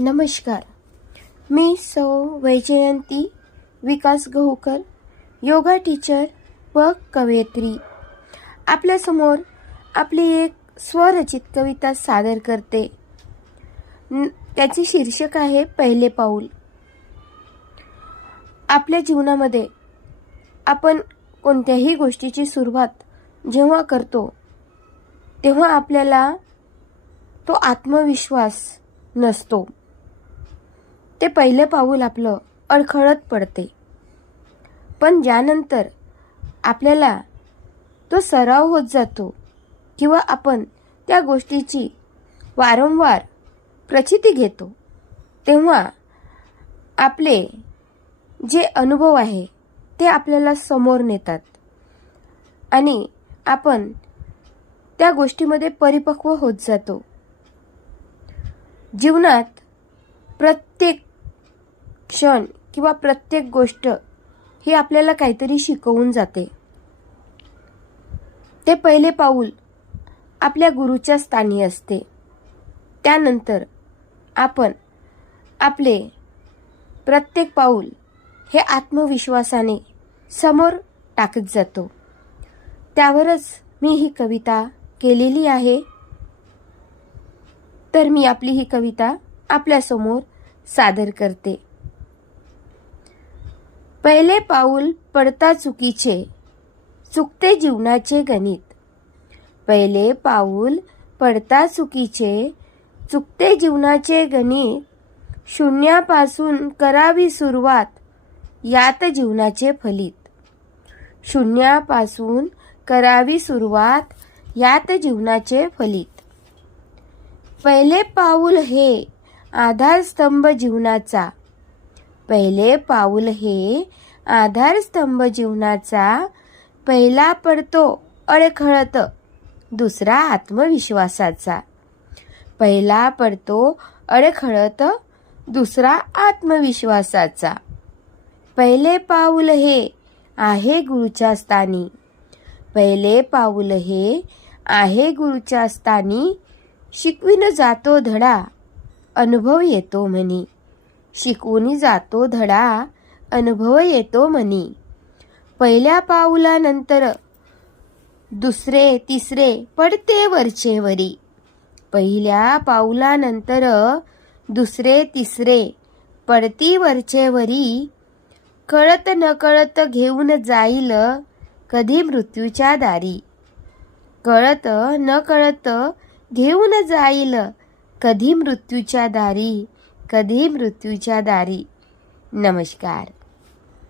नमस्कार. मी सौ वैजयंती विकास गहूकर योगा टीचर व कवयित्री. आपल्यासमोर आपली एक स्वरचित कविता सादर करते. न- त्याचे शीर्षक आहे पहिले पाऊल. आपल्या जीवनामध्ये आपण कोणत्याही गोष्टीची सुरुवात जेव्हा करतो तेव्हा आपल्याला तो आत्मविश्वास नसतो. ते पहिले पाऊल आपलं अडखळत पडते. पण ज्यानंतर आपल्याला तो सराव होत जातो किंवा आपण त्या गोष्टीची वारंवार प्रचिती घेतो तेव्हा आपले जे अनुभव आहे ते आपल्याला समोर नेतात. आणि आपण त्या गोष्टीमध्ये परिपक्व होत जातो. जीवनात प्रत्येक क्षण किंवा प्रत्येक गोष्ट ही आपल्याला काहीतरी शिकवून जाते. ते पहिले पाऊल आपल्या गुरुच्या स्थानी असते. त्यानंतर आपण आपले प्रत्येक पाऊल हे आत्मविश्वासाने समोर टाकत जातो. त्यावरच मी ही कविता केलेली आहे. तर मी आपली ही कविता आपल्यासमोर सादर करते. पहिले पाऊल पडता चुकीचे चुकते जीवनाचे गणित. पहिले पाऊल पडता चुकीचे चुकते जीवनाचे गणित शून्यापासून करावी सुरुवात यात जीवनाचे फलित. शून्यापासून करावी सुरुवात यात जीवनाचे फलित. पहिले पाऊल हे आधारस्तंभ जीवनाचा पहिले पाऊल हे आधारस्तंभ जीवनाचा पहिला पडतो अडखळत दुसरा आत्मविश्वासाचा. पहिला पडतो अडखळत दुसरा आत्मविश्वासाचा. पहिले पाऊल हे आहे गुरुच्या स्थानी. पहिले पाऊल हे आहे गुरुच्या स्थानी. शिकविन जातो धडा अनुभव येतो म्हणी. शिकवून जातो धडा अनुभव येतो म्हणी पहिल्या पाऊलानंतर दुसरे तिसरे पडते वरचे वरी. पहिल्या पाऊलानंतर दुसरे तिसरे पडती वरचे वरी. कळत न कळत घेऊन जाईल कधी मृत्यूच्या दारी. कळत न कळत घेऊन जाईल कधी मृत्यूच्या दारी. कधी मृत्यूच्या दारी. नमस्कार.